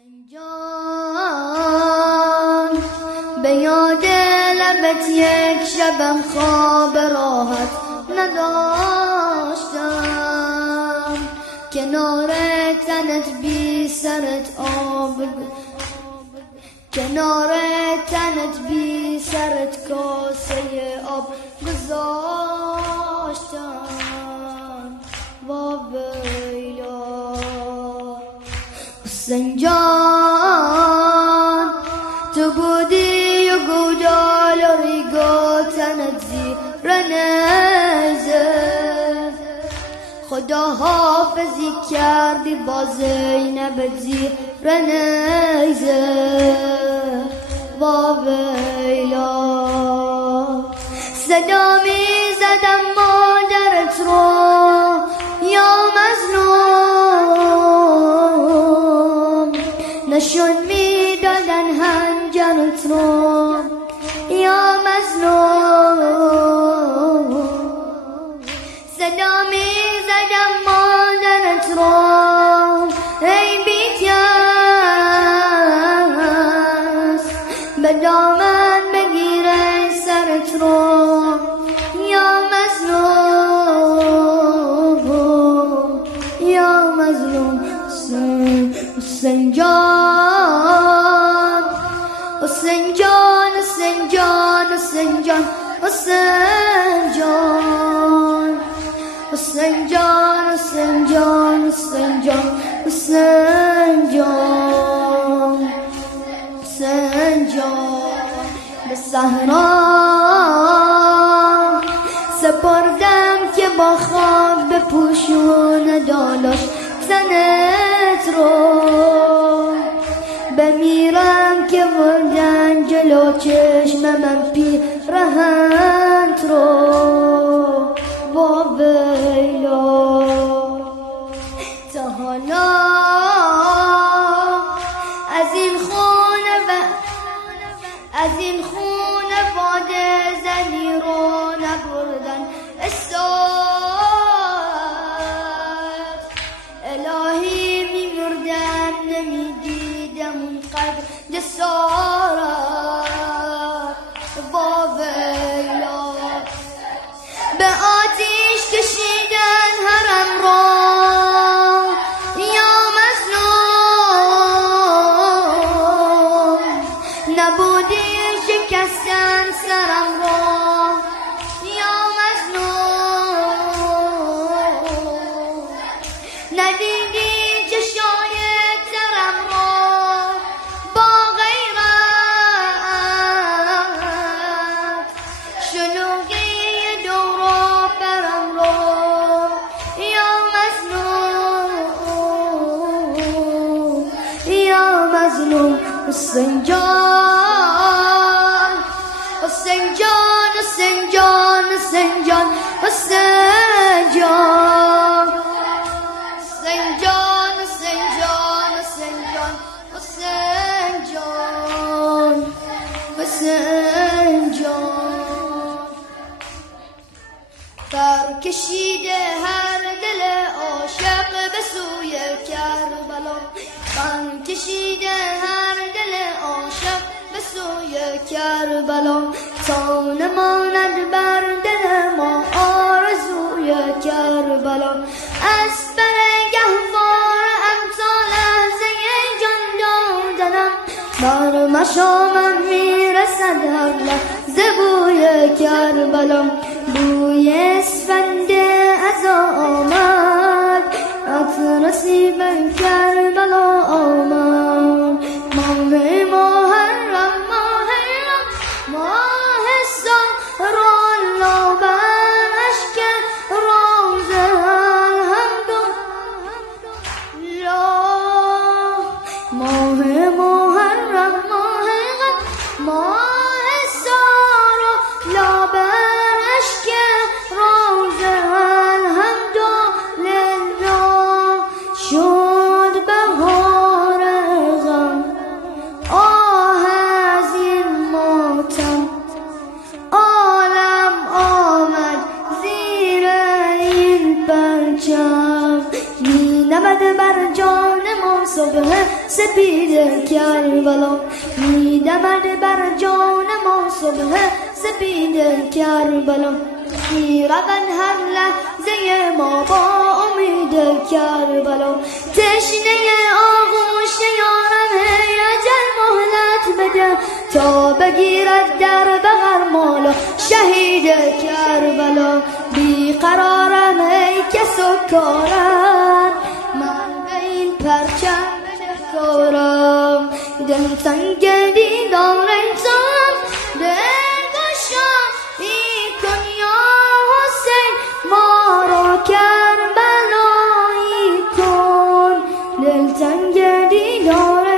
حسین به یاد لبت یک شبم خواب راحت نداشتم، کنار تنت بی سرت کنار تنت بی سرت کاسه آب گذاشتم. با ویلا حسین جان تو بودی و گودال و ریگا تنت زیر نیزه، خدا حافظی کردی با زینب زیر نیزه. با ویلا صدا می زدم مادرت رو یا مظلوم، نشون می دادن هنجرت رو یا مظلوم. صدا می زدم مادرت رو ای بی‌تیاس، به دامن بگیره سرت رو یا مظلوم، یا مظلوم. حسین جان، حسین جان، حسین جان، حسین جان، حسین جان، حسین جان، حسین جان، حسین جان، حسین جان، حسین جان. به صحرا سپردم که با خواب بپوشون دالاش تنت رو، بمیرم که بردن جلو چشم من پیرهنت رو. با ویلا تا حالا از این خونه واده زنی رو نبردن استاد. الهی میمردم نمیدیدم اونقدر جسارت. با ویلا به آتیش کشیدن حرم را یا مظلوم، نبودی شکستن سرم را یا مظلوم، ندیدی چشای ترم را با غیرت، شلوغی دور و برم را یا مظلوم، یا مظلوم. حسین جان، حسین جان، حسین جان، حسین جان، حسین جان، حسین جان، حسین جان، حسین جان، حسین جان، حسین جان. در کشیده هر دل عاشق به سوی کربلا، در کشیده هر دل عاشق به سوی کربلا، تا نماند بر دل ما آرزوی کربلا. از بر گهوار امثال لحظه جان دادنم، بر مشامم میرسد هر لحظه بوی کربلا. بوی اسفند عزا آمد، اطرسی بر کربلا آمد. ماه محرم، ماه سهرالله بر اشکر روزه الحمدلله. ماه محرم، ماه سهرالله بر اشکر روزه الحمدلله. سپید کربلا میدمد بر جان ما صبح سپید کربلا میروند هر لحظه ما با امید کربلا تشنه آغوش یارم اجل مهلت بده تا بگیرد در بغل مالا شهید کربلا بیقرارم ای که سکارم من به این پرچم بدهکارم دل تنگ دیدار انسان دل گشایی کن یا حسین ما را کربلایی کن دل تنگ دیدار